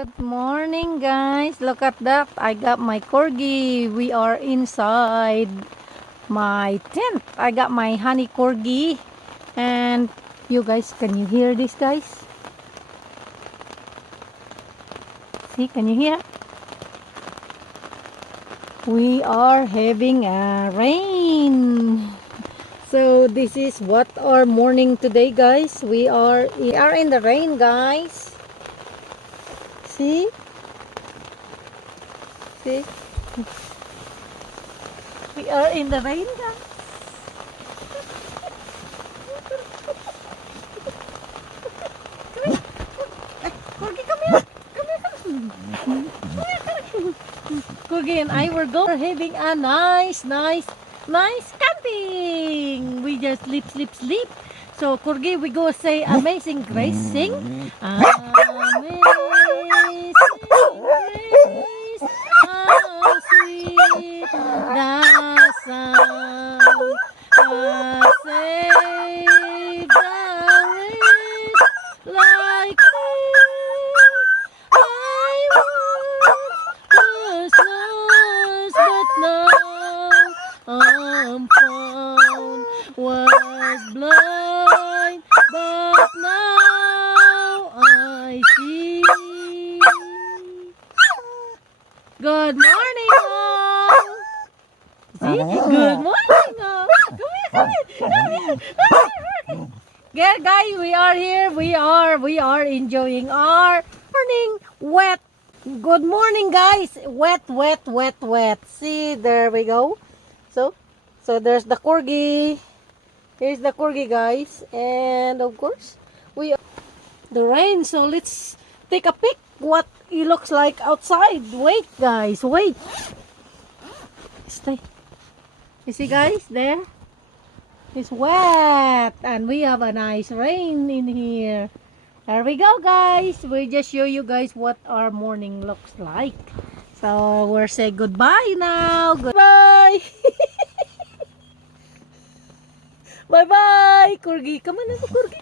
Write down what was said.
Good morning, guys. Look at that. I got my corgi. We are inside my tent. I got my honey corgi. And you guys, can you hear this, guys? See, can you hear? We are having a rain. So this is what our morning today, guys. We are in the rain, guys. See? See? We are in the rain, guys. Corgi, come here. Come here, come here. Corgi and I were having a nice camping. We just sleep. So Corgi, we go say Amazing Grace, sing. Amazing Grace, how sweet the sound that saved a wretch like me. I was lost, but now I'm found. Was blind, but now I see. Good morning, all. See? Good morning, all. Come here. Yeah, guys, we are here. We are enjoying our morning wet. Good morning, guys. Wet. See, there we go. So there's the corgi. Here's the corgi, guys, and of course the rain. So let's take a peek what it looks like outside. Wait, guys, wait. Stay. You see, guys, there it's wet and we have a nice rain in here. There we go, guys. We just show you guys what our morning looks like. So we're saying goodbye now. Goodbye. Bye-bye, corgi. Come on, corgi.